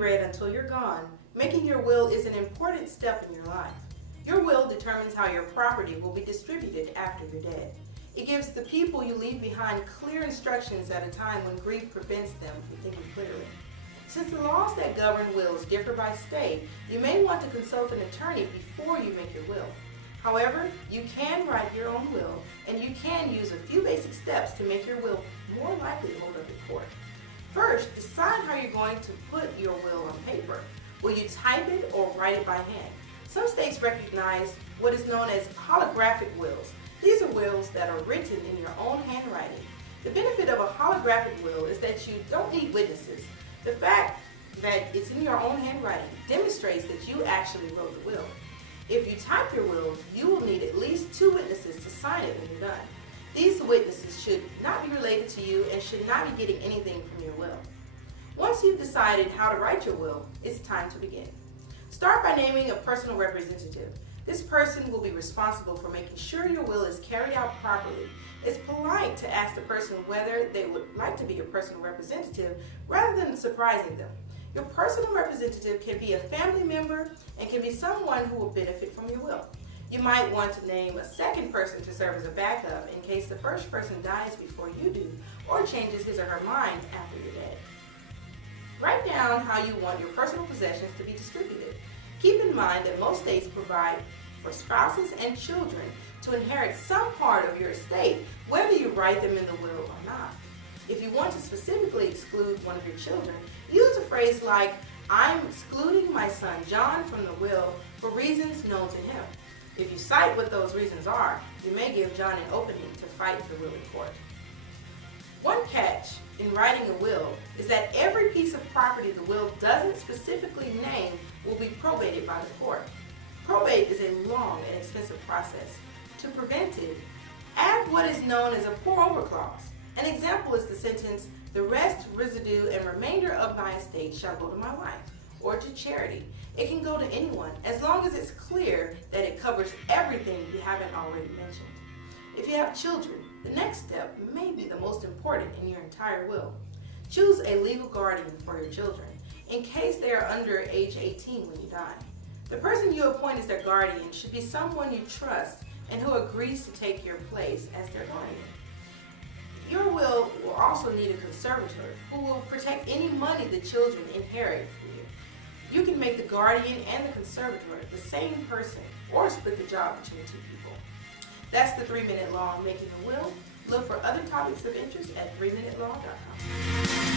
read until you're gone, making your will is an important step in your life. Your will determines how your property will be distributed after you're dead. It gives the people you leave behind clear instructions at a time when grief prevents them from thinking clearly. Since the laws that govern wills differ by state, you may want to consult an attorney before you make your will. However, you can write your own will, and you can use a few basic steps to make your will more likely to hold up in court. First, decide how you're going to put your will on paper. Will you type it or write it by hand? Some states recognize what is known as holographic wills. These are wills that are written in your own handwriting. The benefit of a holographic will is that you don't need witnesses. The fact that it's in your own handwriting demonstrates that you actually wrote the will. If you type your will, you will need at least 2 witnesses to sign it when you're done. These witnesses should not be related to you and should not be getting anything from your will. Once you've decided how to write your will, it's time to begin. Start by naming a personal representative. This person will be responsible for making sure your will is carried out properly. It's polite to ask the person whether they would like to be your personal representative rather than surprising them. Your personal representative can be a family member and can be someone who will benefit from your will. You might want to name a second person to serve as a backup in case the first person dies before you do or changes his or her mind after you're dead. Write down how you want your personal possessions to be distributed. Keep in mind that most states provide for spouses and children to inherit some part of your estate, whether you write them in the will or not. If you want to specifically exclude one of your children, use a phrase like, "I'm excluding my son John from the will for reasons known to him." If you cite what those reasons are, you may give John an opening to fight the will in court. One catch in writing a will is that every piece of property the will doesn't specifically name will be probated by the court. Probate is a long and expensive process. To prevent it, add what is known as a pour-over clause. An example is the sentence, "The rest, residue, and remainder of my estate shall go to my wife," or to charity. It can go to anyone as long as it's clear that it covers everything you haven't already mentioned. If you have children, the next step may be the most important in your entire will. Choose a legal guardian for your children in case they are under age 18 when you die. The person you appoint as their guardian should be someone you trust and who agrees to take your place as their guardian. Your will also need a conservator who will protect any money the children inherit from you. You can make the guardian and the conservator the same person or split the job between 2 people. That's the 3-minute law on making a will. Look for other topics of interest at 3minutelaw.com.